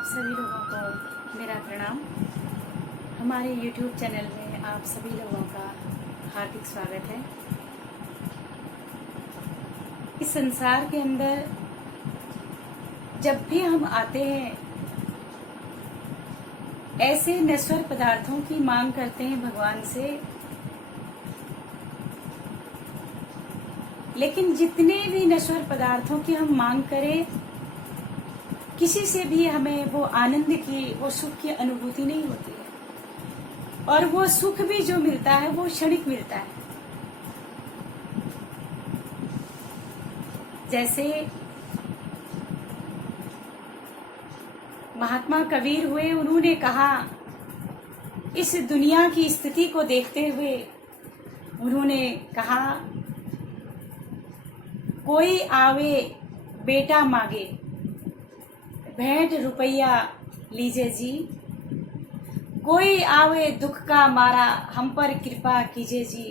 आप सभी लोगों को मेरा प्रणाम। हमारे YouTube चैनल में आप सभी लोगों का हार्दिक स्वागत है। इस संसार के अंदर जब भी हम आते हैं ऐसे नश्वर पदार्थों की मांग करते हैं भगवान से, लेकिन जितने भी नश्वर पदार्थों की हम मांग करें किसी से भी हमें वो आनंद की, वो सुख की अनुभूति नहीं होती है। और वो सुख भी जो मिलता है वो क्षणिक मिलता है। जैसे महात्मा कबीर हुए, उन्होंने कहा, इस दुनिया की स्थिति को देखते हुए उन्होंने कहा, कोई आवे बेटा मांगे, भेंट रुपया लीजिए जी। कोई आवे दुख का मारा, हम पर कृपा कीजिए जी।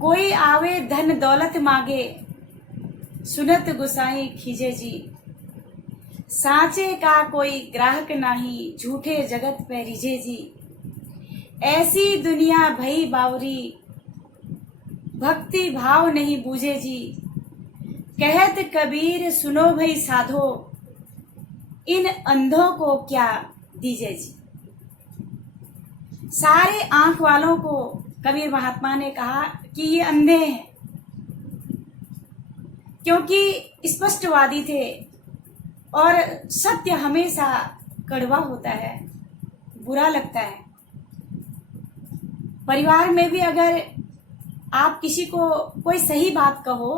कोई आवे धन दौलत मांगे, सुनत गुसाई खीजे जी। साँचे का कोई ग्राहक नाही, झूठे जगत पे रिझे जी। ऐसी दुनिया भई बावरी, भक्ति भाव नहीं बूझे जी। कहत कबीर सुनो भई साधो, इन अंधों को क्या दीजिए जी। सारे आंख वालों को कबीर महात्मा ने कहा कि ये अंधे हैं, क्योंकि स्पष्टवादी थे और सत्य हमेशा कड़वा होता है, बुरा लगता है। परिवार में भी अगर आप किसी को कोई सही बात कहो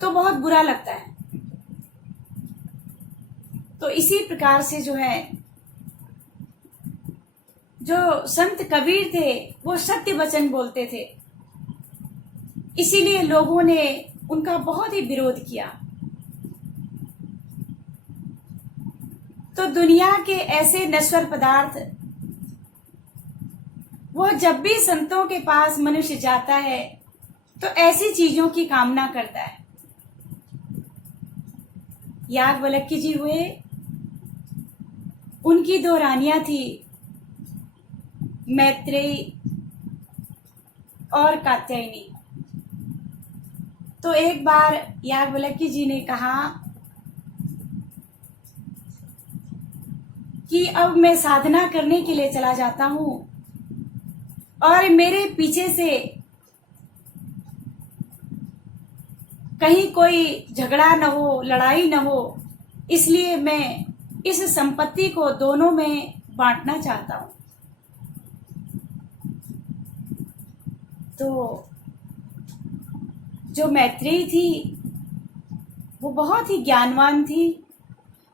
तो बहुत बुरा लगता है। तो इसी प्रकार से जो है, जो संत कबीर थे वो सत्य वचन बोलते थे, इसीलिए लोगों ने उनका बहुत ही विरोध किया। तो दुनिया के ऐसे नश्वर पदार्थ, वो जब भी संतों के पास मनुष्य जाता है तो ऐसी चीजों की कामना करता है। याज्ञवल्क्य जी हुए, उनकी दो रानियां थी, मैत्रेयी और कात्यायनी। तो एक बार याज्ञवल्क्य जी ने कहा कि अब मैं साधना करने के लिए चला जाता हूं और मेरे पीछे से कहीं कोई झगड़ा न हो, लड़ाई न हो, इसलिए मैं इस संपत्ति को दोनों में बांटना चाहता हूं। तो जो मैत्रेयी थी वो बहुत ही ज्ञानवान थी।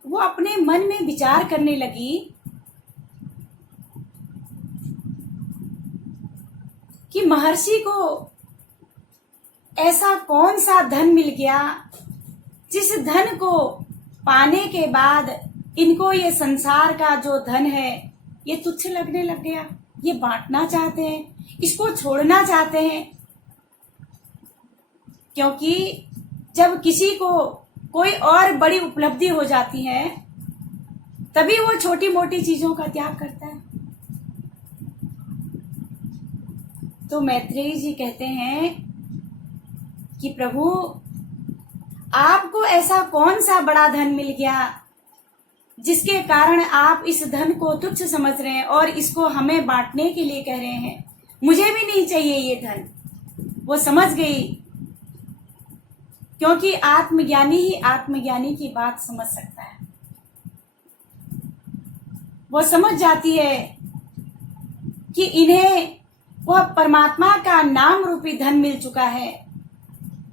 वो अपने मन में विचार करने लगी कि महर्षि को ऐसा कौन सा धन मिल गया जिस धन को पाने के बाद इनको ये संसार का जो धन है ये तुच्छ लगने लग गया। ये बांटना चाहते हैं, इसको छोड़ना चाहते हैं। क्योंकि जब किसी को कोई और बड़ी उपलब्धि हो जाती है तभी वो छोटी मोटी चीजों का त्याग करता है। तो मैत्रेयी जी कहते हैं कि प्रभु, आपको ऐसा कौन सा बड़ा धन मिल गया जिसके कारण आप इस धन को तुच्छ समझ रहे हैं और इसको हमें बांटने के लिए कह रहे हैं। मुझे भी नहीं चाहिए ये धन। वो समझ गई, क्योंकि आत्मज्ञानी ही आत्मज्ञानी की बात समझ सकता है। वो समझ जाती है कि इन्हें वह परमात्मा का नाम रूपी धन मिल चुका है,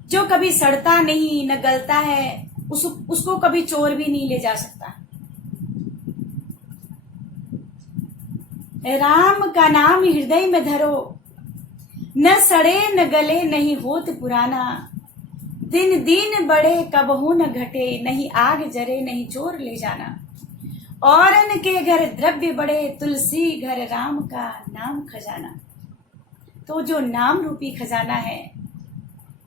जो कभी सड़ता नहीं, न गलता है, उसको कभी चोर भी नहीं ले जा सकता। राम का नाम हृदय में धरो, न सड़े न गले नहीं होत पुराना। दिन दिन बड़े कबहू न घटे, नहीं आग जरे नहीं चोर ले जाना। औरन के घर द्रव्य बड़े, तुलसी घर राम का नाम खजाना। तो जो नाम रूपी खजाना है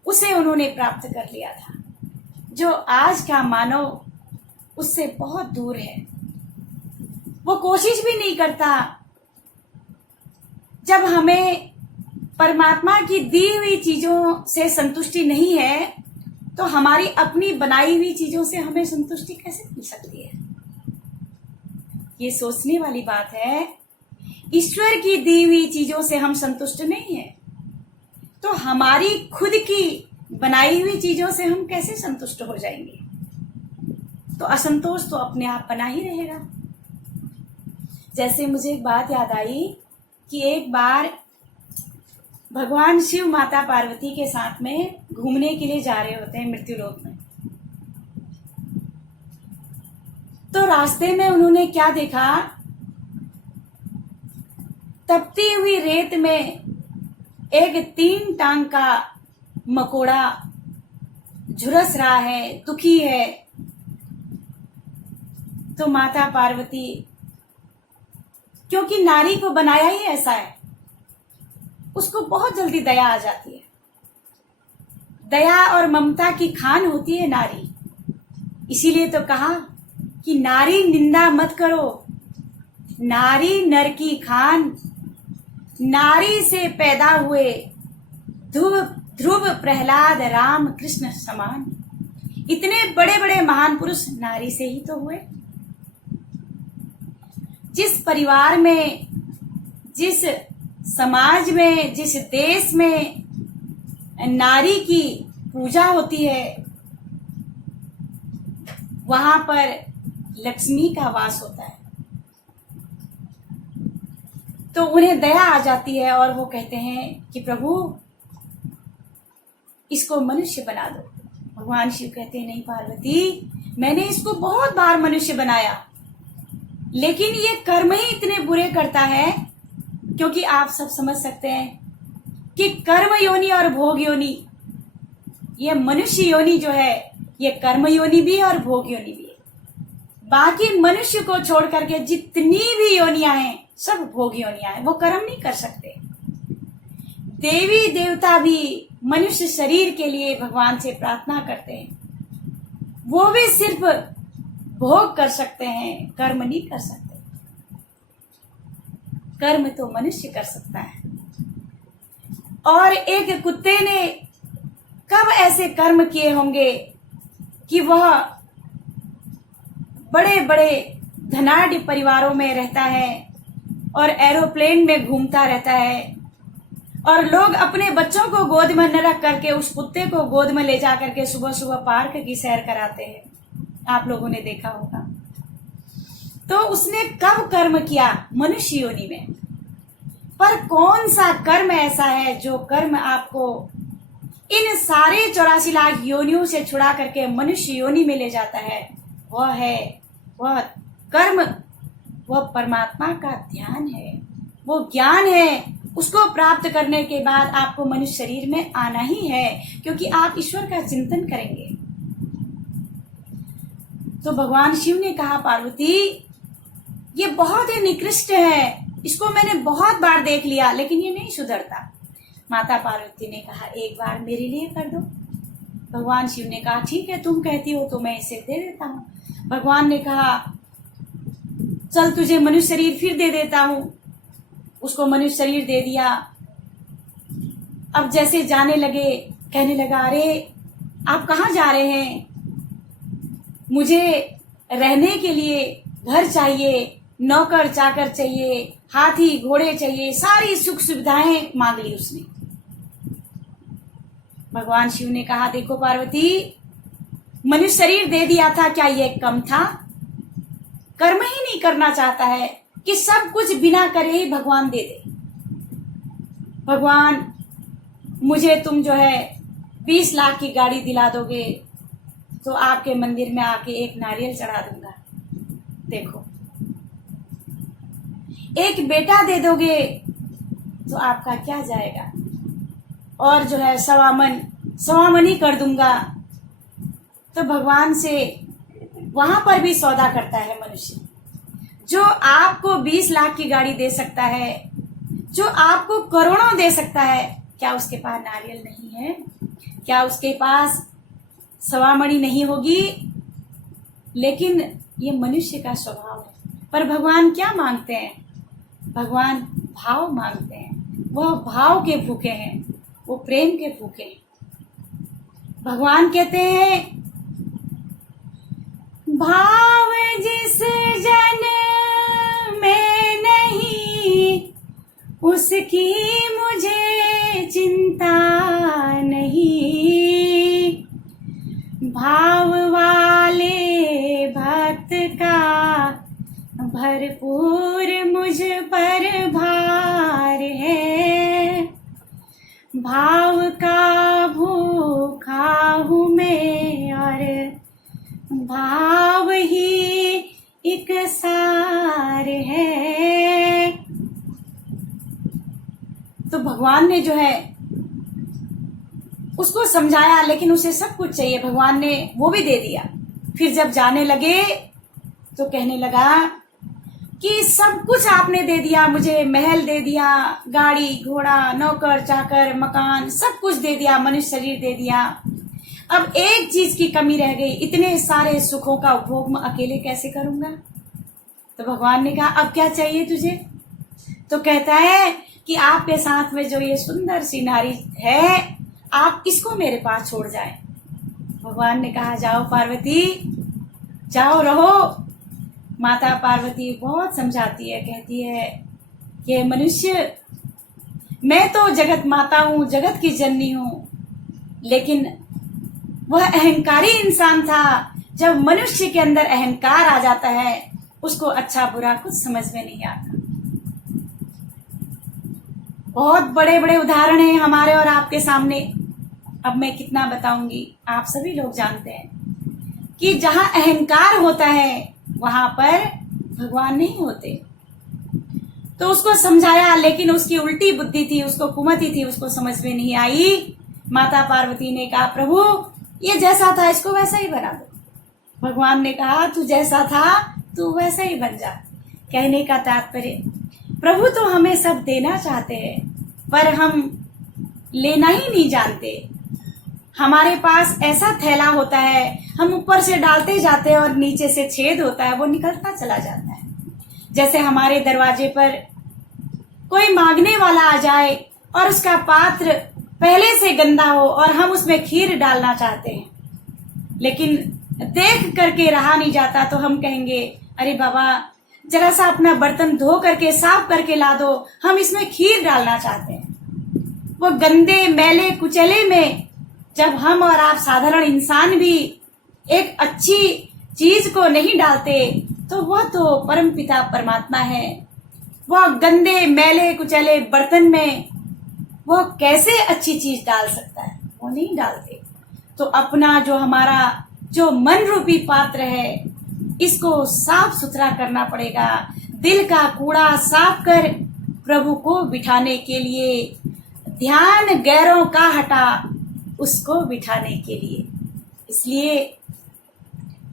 उसे उन्होंने प्राप्त कर लिया था। जो आज का मानव उससे बहुत दूर है। वो कोशिश भी नहीं करता। जब हमें परमात्मा की दी हुई चीजों से संतुष्टि नहीं है तो हमारी अपनी बनाई हुई चीजों से हमें संतुष्टि कैसे मिल सकती है? ये सोचने वाली बात है। ईश्वर की दी हुई चीजों से हम संतुष्ट नहीं है तो हमारी खुद की बनाई हुई चीजों से हम कैसे संतुष्ट हो जाएंगे? तो असंतोष तो अपने आप बना ही रहेगा। जैसे मुझे एक बात याद आई कि एक बार भगवान शिव माता पार्वती के साथ में घूमने के लिए जा रहे होते हैं मृत्युलोक में। तो रास्ते में उन्होंने क्या देखा? तपती हुई रेत में एक 3 टांग का मकोड़ा झुरस रहा है, दुखी है। तो माता पार्वती, क्योंकि नारी को बनाया ही ऐसा है, उसको बहुत जल्दी दया आ जाती है। दया और ममता की खान होती है नारी। इसीलिए तो कहा कि नारी निंदा मत करो, नारी नर की खान। नारी से पैदा हुए ध्रुव प्रहलाद राम कृष्ण समान। इतने बड़े बड़े महान पुरुष नारी से ही तो हुए। जिस परिवार में, जिस समाज में, जिस देश में नारी की पूजा होती है वहां पर लक्ष्मी का वास होता है। तो उन्हें दया आ जाती है और वो कहते हैं कि प्रभु इसको मनुष्य बना दो। भगवान शिव कहते हैं नहीं पार्वती, मैंने इसको बहुत बार मनुष्य बनाया, लेकिन ये कर्म ही इतने बुरे करता है। क्योंकि आप सब समझ सकते हैं कि कर्म योनि और भोग योनि, ये मनुष्य योनि जो है ये कर्म योनि भी है और भोग योनि भी है। बाकी मनुष्य को छोड़ करके जितनी भी योनियां हैं सब भोग योनियां हैं, वो कर्म नहीं कर सकते। देवी देवता भी मनुष्य शरीर के लिए भगवान से प्रार्थना करते हैं, वो भी सिर्फ भोग कर सकते हैं, कर्म नहीं कर सकते। कर्म तो मनुष्य कर सकता है। और एक कुत्ते ने कब ऐसे कर्म किए होंगे कि वह बड़े बड़े धनाढ़ परिवारों में रहता है और एरोप्लेन में घूमता रहता है और लोग अपने बच्चों को गोद में न रख करके उस कुत्ते को गोद में ले जा करके सुबह सुबह पार्क की सैर कराते हैं। आप लोगों ने देखा होगा। तो उसने कब कर्म किया? मनुष्य योनि में। पर कौन सा कर्म ऐसा है जो कर्म आपको इन सारे 84 लाख योनियों से छुड़ा करके मनुष्य योनि में ले जाता है? वह कर्म, वह परमात्मा का ध्यान है, वो ज्ञान है। उसको प्राप्त करने के बाद आपको मनुष्य शरीर में आना ही है, क्योंकि आप ईश्वर का चिंतन करेंगे। तो भगवान शिव ने कहा पार्वती ये बहुत ही निकृष्ट है, इसको मैंने बहुत बार देख लिया लेकिन ये नहीं सुधरता। माता पार्वती ने कहा एक बार मेरे लिए कर दो। भगवान शिव ने कहा ठीक है, तुम कहती हो तो मैं इसे दे देता हूँ। भगवान ने कहा चल तुझे मनुष्य शरीर फिर दे देता हूँ। उसको मनुष्य शरीर दे दिया। अब जैसे जाने लगे, कहने लगा अरे आप कहाँ जा रहे हैं? मुझे रहने के लिए घर चाहिए, नौकर चाकर चाहिए, हाथी घोड़े चाहिए, सारी सुख सुविधाएं मांग ली उसने। भगवान शिव ने कहा देखो पार्वती, मनुष्य शरीर दे दिया था, क्या यह कम था? कर्म ही नहीं करना चाहता है कि सब कुछ बिना करे ही भगवान दे दे। भगवान मुझे तुम जो है 20 लाख की गाड़ी दिला दोगे तो आपके मंदिर में आके एक नारियल चढ़ा दूंगा। देखो, एक बेटा दे दोगे तो आपका क्या जाएगा, और जो है 1.25 मन ही कर दूंगा। तो भगवान से वहां पर भी सौदा करता है मनुष्य। जो आपको 20 लाख की गाड़ी दे सकता है, जो आपको करोड़ों दे सकता है, क्या उसके पास नारियल नहीं है? क्या उसके पास सवामणि नहीं होगी, लेकिन ये मनुष्य का स्वभाव है। पर भगवान क्या मांगते हैं? भगवान भाव मांगते हैं। वह भाव के भूखे हैं, वो प्रेम के भूखे हैं। भगवान कहते हैं, भाव जिस जन में नहीं, उसकी मुझे चिंता नहीं। भाव वाले भक्त का भरपूर मुझ पर भार है। भाव का भूखा हूँ मैं और भाव ही एक सार है। तो भगवान ने जो है उसको समझाया, लेकिन उसे सब कुछ चाहिए। भगवान ने वो भी दे दिया। फिर जब जाने लगे तो कहने लगा कि सब कुछ आपने दे दिया मुझे, महल दे दिया, गाड़ी घोड़ा, नौकर चाकर, मकान, सब कुछ दे दिया, मनुष्य शरीर दे दिया। अब एक चीज की कमी रह गई, इतने सारे सुखों का उपभोग मैं अकेले कैसे करूंगा? तो भगवान ने कहा, अब क्या चाहिए तुझे? तो कहता है कि आपके साथ में जो ये सुंदर सी नारी है, आप इसको मेरे पास छोड़ जाएं। भगवान ने कहा, जाओ पार्वती, जाओ रहो। माता पार्वती बहुत समझाती है, कहती है कि मनुष्य, मैं तो जगत माता हूँ, जगत की जननी हूँ, लेकिन वह अहंकारी इंसान था। जब मनुष्य के अंदर अहंकार आ जाता है, उसको अच्छा बुरा कुछ समझ में नहीं आता। बहुत बड़े बड़े उदाहरण हैं हमारे और आपके सामने। अब मैं कितना बताऊंगी, आप सभी लोग जानते हैं कि जहां अहंकार होता है वहां पर भगवान नहीं होते। तो उसको समझाया, लेकिन उसकी उल्टी बुद्धि थी, उसको कुमति थी, उसको समझ में नहीं आई। माता पार्वती ने कहा, प्रभु ये जैसा था इसको वैसा ही बना दो। भगवान ने कहा, तू जैसा था तू वैसा ही बन जा। कहने का तात्पर्य, प्रभु तो हमें सब देना चाहते हैं, पर हम लेना ही नहीं जानते। हमारे पास ऐसा थैला होता है, हम ऊपर से डालते जाते हैं और नीचे से छेद होता है, वो निकलता चला जाता है। जैसे हमारे दरवाजे पर कोई मांगने वाला आ जाए और उसका पात्र पहले से गंदा हो और हम उसमें खीर डालना चाहते हैं, लेकिन देख करके रहा नहीं जाता, तो हम कहेंगे, अरे बाबा जरा सा अपना बर्तन धो करके साफ करके ला दो, हम इसमें खीर डालना चाहते हैं। वो गंदे मैले कुचले में जब हम और आप साधारण इंसान भी एक अच्छी चीज को नहीं डालते, तो वह तो परमपिता परमात्मा है। वह गंदे मैले कुचले बर्तन में वह कैसे अच्छी चीज डाल सकता है? वो नहीं डालते। तो अपना जो हमारा जो मन रूपी पात्र है, इसको साफ सुथरा करना पड़ेगा। दिल का कूड़ा साफ कर प्रभु को बिठाने के लिए, ध्यान गैरों का हटा उसको बिठाने के लिए। इसलिए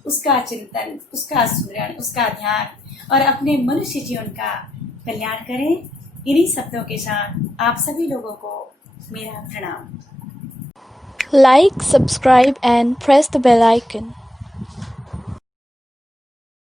उसका चिंतन, उसका स्मरण, उसका ध्यान और अपने मनुष्य जीवन का कल्याण करें। इन्हीं शब्दों के साथ आप सभी लोगों को मेरा प्रणाम। Like, subscribe and press the bell icon.